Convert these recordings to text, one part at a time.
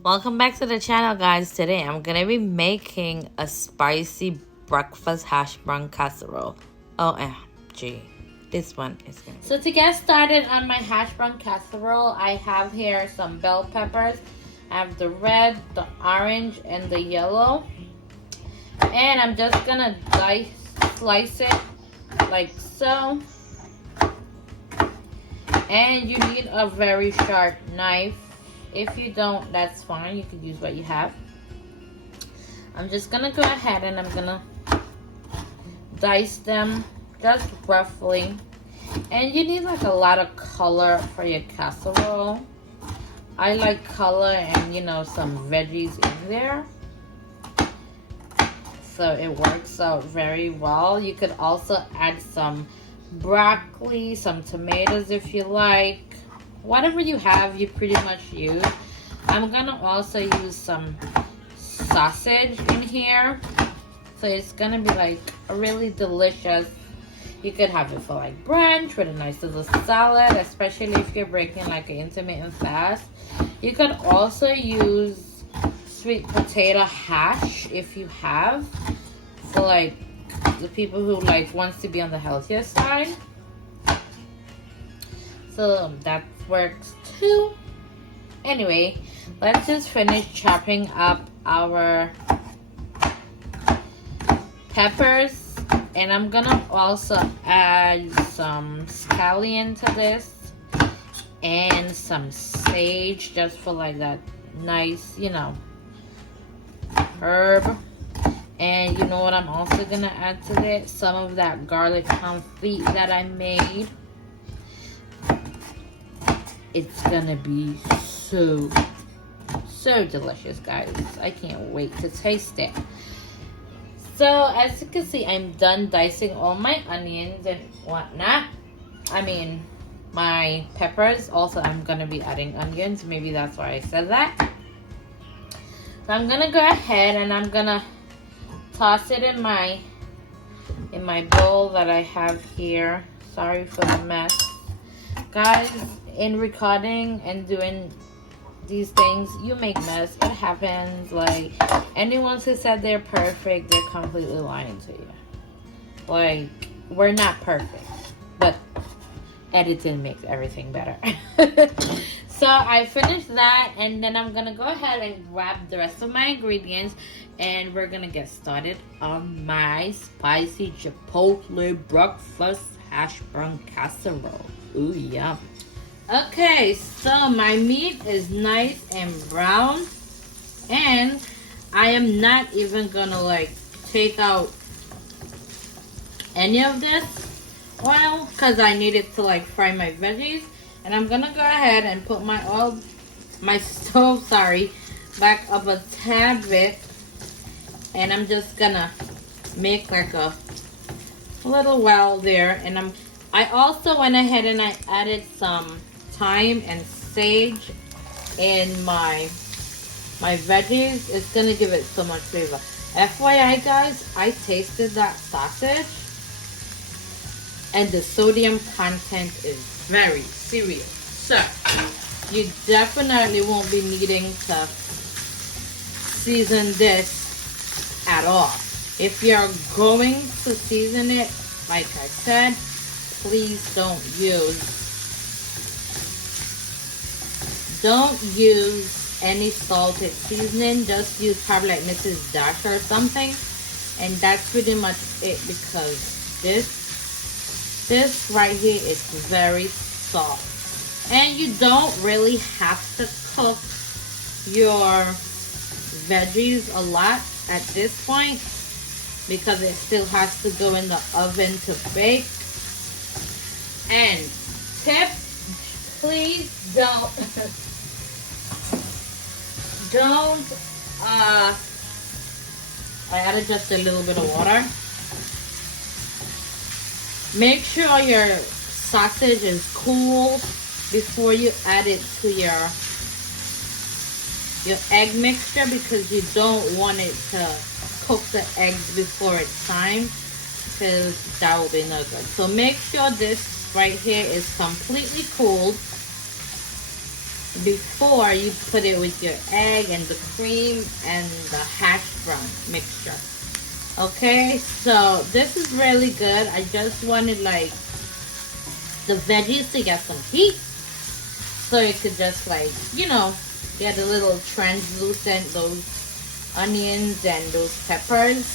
Welcome back to the channel, guys. Today I'm gonna be making a spicy breakfast hash brown casserole. OMG, this one is gonna be... So to get started on my hash brown casserole, I have here some bell peppers. I have the red, the orange, and the yellow. And I'm just gonna slice it like so. And you need a very sharp knife. If you don't, that's fine. You could use what you have. I'm just gonna go ahead and I'm gonna dice them just roughly. And you need like a lot of color for your casserole. I like color and some veggies in there, so it works out very well. You could also add some broccoli, some tomatoes if you like. Whatever you have, you pretty much use. I'm gonna also use some sausage in here, so it's gonna be like a really delicious. You could have it for like brunch with a nice little salad, especially if you're breaking like an intermittent fast. You could also use sweet potato hash if you have, for like the people who like wants to be on the healthier side. So that works too. Anyway, let's just finish chopping up our peppers. And I'm gonna also add some scallion to this and some sage, just for like that nice, herb. And you know what I'm also gonna add to this? Some of that garlic confit that I made. It's gonna be so delicious, guys. I can't wait to taste it. So as you can see, I'm done dicing all my onions and whatnot. I mean, my peppers. Also, I'm gonna be adding onions. Maybe that's why I said that. So I'm gonna go ahead and I'm gonna toss it in my bowl that I have here. Sorry for the mess, guys. In recording and doing these things, you make mess. It happens. Like, anyone who said they're perfect, they're completely lying to you. Like, we're not perfect, but editing makes everything better. So I finished that, and then I'm gonna go ahead and grab the rest of my ingredients, and we're gonna get started on my spicy chipotle breakfast hash brown casserole. Ooh, yum. Okay, so my meat is nice and brown, and I am not even gonna like take out any of this oil because I need it to like fry my veggies. And I'm gonna go ahead and put my stove back up a tad bit, and I'm just gonna make like a little well there. And I also went ahead and I added some thyme and sage in my veggies. It's gonna give it so much flavor. FYI, guys, I tasted that sausage and the sodium content is very serious, so you definitely won't be needing to season this at all. If you're going to season it, like I said, please don't use any salted seasoning. Just use probably like Mrs. Dash or something, and that's pretty much it, because this right here is very soft. And you don't really have to cook your veggies a lot at this point, because it still has to go in the oven to bake. And tip, please don't I added just a little bit of water. Make sure your sausage is cool before you add it to your egg mixture, because you don't want it to cook the eggs before it's time, because that will be no good. So make sure this right here is completely cooled. before you put it with your egg and the cream and the hash brown mixture. Okay, so this is really good. I just wanted like the veggies to get some heat, so it could just like, you know, get a little translucent, those onions and those peppers,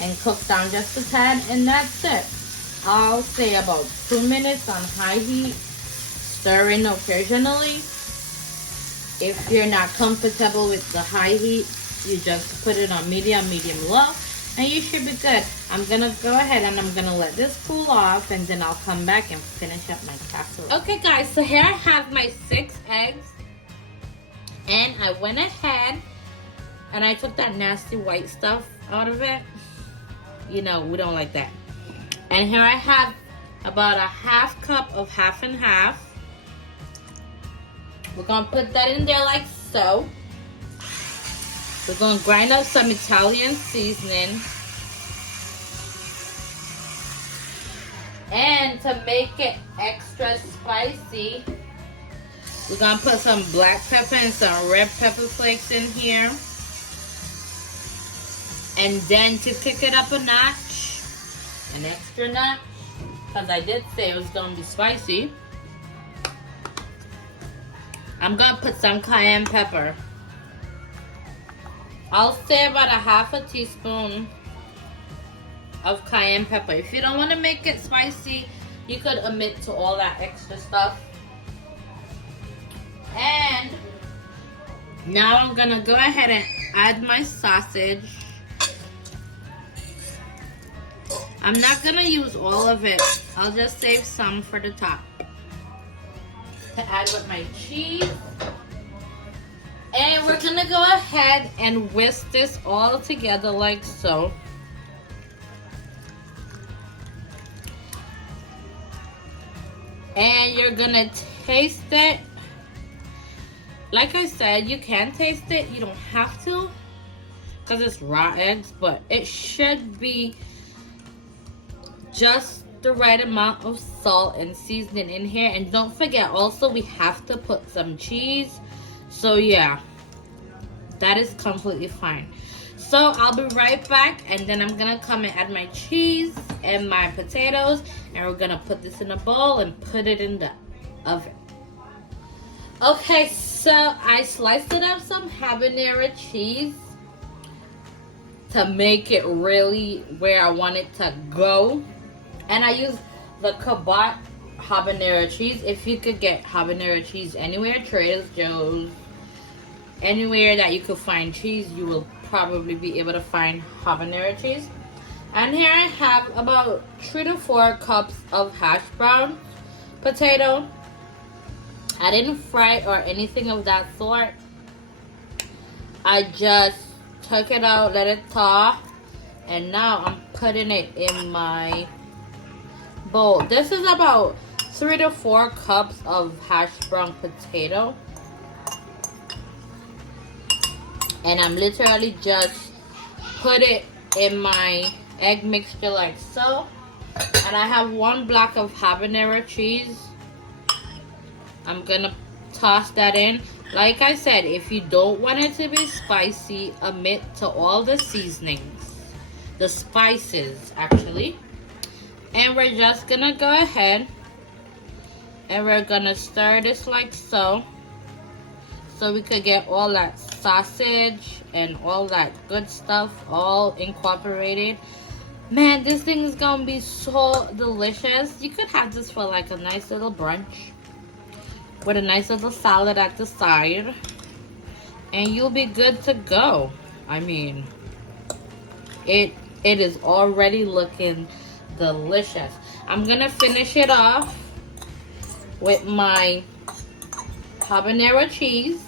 and cook down just a tad, and that's it. I'll say about 2 minutes on high heat, stirring occasionally. If you're not comfortable with the high heat, you just put it on medium low, and you should be good. I'm gonna go ahead and I'm gonna let this cool off, and then I'll come back and finish up my casserole. Okay guys, so here I have my 6 eggs, and I went ahead and I took that nasty white stuff out of it. You know, we don't like that. And here I have about a half cup of half and half. We're gonna put that in there like so. We're gonna grind up some Italian seasoning. And to make it extra spicy, we're gonna put some black pepper and some red pepper flakes in here. And then to kick it up a notch, an extra notch, because I did say it was gonna be spicy, I'm gonna put some cayenne pepper. I'll say about a half a teaspoon of cayenne pepper. If you don't want to make it spicy, you could omit to all that extra stuff. And now I'm gonna go ahead and add my sausage. I'm not gonna use all of it. I'll just save some for the top to add with my cheese. And we're gonna go ahead and whisk this all together like so. And you're gonna taste it. Like I said, you can taste it. You don't have to, because it's raw eggs, but it should be just the right amount of salt and seasoning in here. And don't forget, also we have to put some cheese. So yeah, that is completely fine. So I'll be right back, and then I'm gonna come and add my cheese and my potatoes, and we're gonna put this in a bowl and put it in the oven. Okay, so I sliced it up some habanero cheese to make it really where I want it to go. And I use the Cabot habanero cheese. If you could get habanero cheese anywhere, Trader Joe's, anywhere that you could find cheese, you will probably be able to find habanero cheese. And here I have about 3 to 4 cups of hash brown potato. I didn't fry it or anything of that sort. I just took it out, let it thaw, and now I'm putting it in my bowl. This is about 3 to 4 cups of hash brown potato. And I'm literally just put it in my egg mixture like so. And I have 1 block of habanero cheese. I'm gonna toss that in. Like I said, if you don't want it to be spicy, omit to all the seasonings, the spices actually. And we're just gonna go ahead and we're gonna stir this like so we could get all that sausage and all that good stuff all incorporated. Man, this thing is gonna be so delicious. You could have this for like a nice little brunch with a nice little salad at the side, and you'll be good to go. I mean, it is already looking delicious. I'm gonna finish it off with my habanero cheese,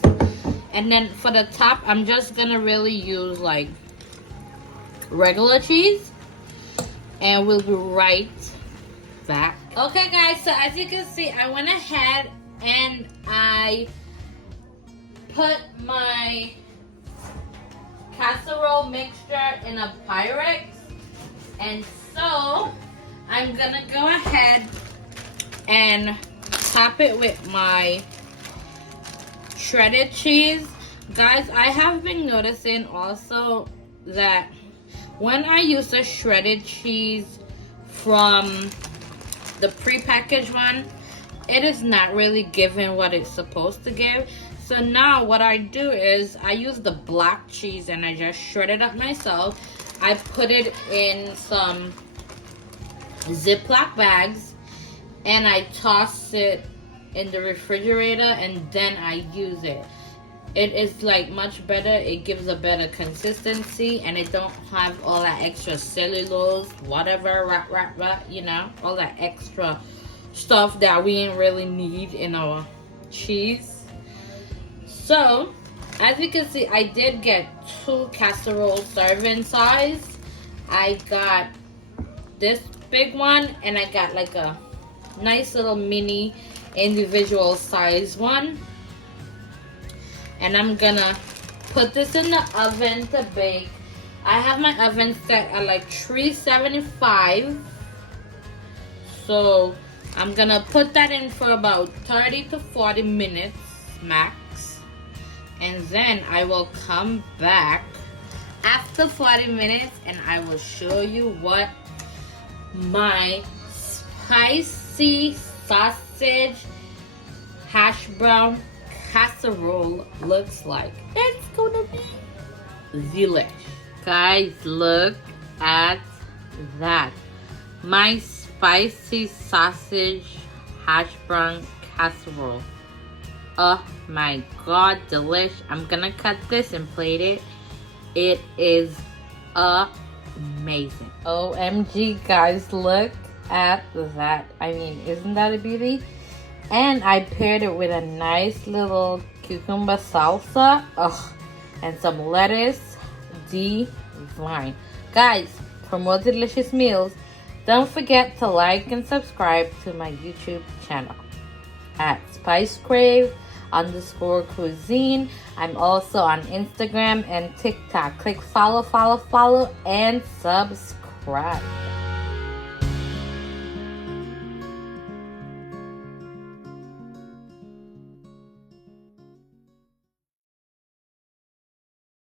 and then for the top I'm just gonna really use like regular cheese, and we'll be right back. Okay guys, so as you can see, I went ahead and I put my casserole mixture in a Pyrex, and so I'm gonna go ahead and top it with my shredded cheese. Guys, I have been noticing also that when I use the shredded cheese from the prepackaged one, it is not really giving what it's supposed to give. So now what I do is I use the black cheese and I just shred it up myself. I put it in some Ziploc bags and I toss it in the refrigerator and then I use it. It is like much better. It gives a better consistency and it don't have all that extra cellulose, whatever, you know, all that extra stuff that we didn't really need in our cheese. So, as you can see, I did get 2 casserole serving size. I got this big one and I got like a nice little mini individual size one. And I'm gonna put this in the oven to bake. I have my oven set at like 375. So I'm gonna put that in for about 30 to 40 minutes max. And then I will come back after 40 minutes and I will show you what my spicy sausage hash brown casserole looks like. It's gonna be delish. Guys, look at that. My spicy sausage hash brown casserole. Oh my god, delish. I'm gonna cut this and plate it. It is amazing. OMG, guys, look at that. I mean, isn't that a beauty? And I paired it with a nice little cucumber salsa. Ugh. And some lettuce. Divine. Guys, for more delicious meals, don't forget to like and subscribe to my YouTube channel at SpiceCrave_cuisine. I'm also on Instagram and TikTok. Click follow, and subscribe.